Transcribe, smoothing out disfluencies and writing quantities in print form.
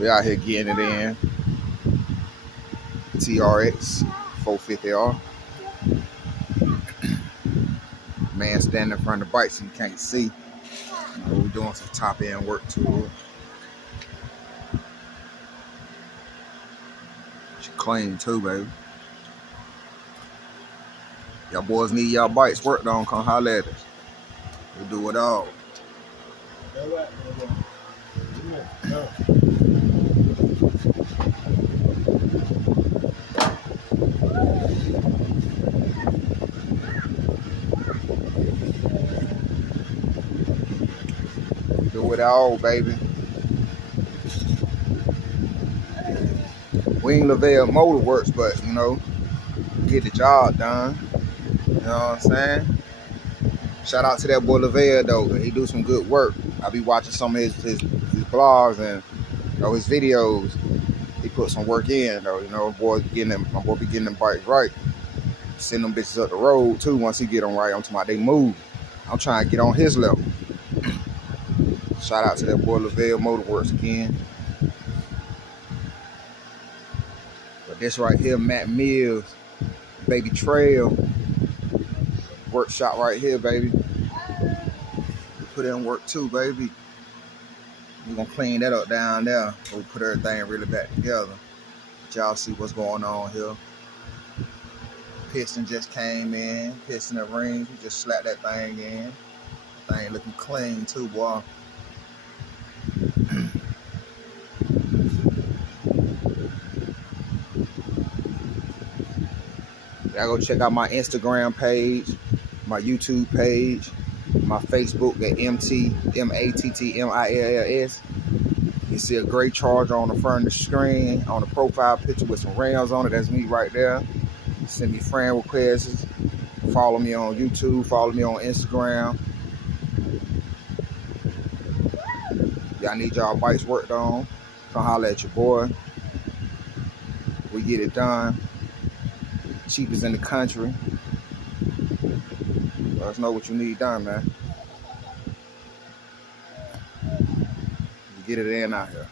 We out here getting it in. trx450r. Man standing in front of the bike so you can't see. We're doing some top end work to it. She clean too, baby. Y'all boys need y'all bikes worked on, come holler at us. We do it all. Do it all, baby. We ain't Lavelle Motor Works, but you know, get the job done. You know what I'm saying? Shout out to that boy Lavelle though. He do some good work. I be watching some of his blogs and his videos. He put some work in though. You know, my boy be getting them bikes right. Send them bitches up the road too. Once he get them right, I'm talking about they move. I'm trying to get on his level. Shout out to that boy Lavelle Motorworks again. But this right here, Matt Mills, Baby Trail workshop right here, baby. We put in work too, baby. We're gonna clean that up down there. We'll put everything really back together. Let y'all see what's going on here. Piston just came in, piston and rings. We just slapped that thing in. Thing looking clean too, boy. Y'all go check out my Instagram page, my YouTube page, my Facebook at MATTMILLS. You see a gray charger on the front of the screen, on the profile picture with some rims on it. That's me right there. Send me friend requests. Follow me on YouTube. Follow me on Instagram. Y'all need y'all bikes worked on, come holler at your boy. We get it done. Cheapest in the country. Let us know what you need done, man. You get it in out here.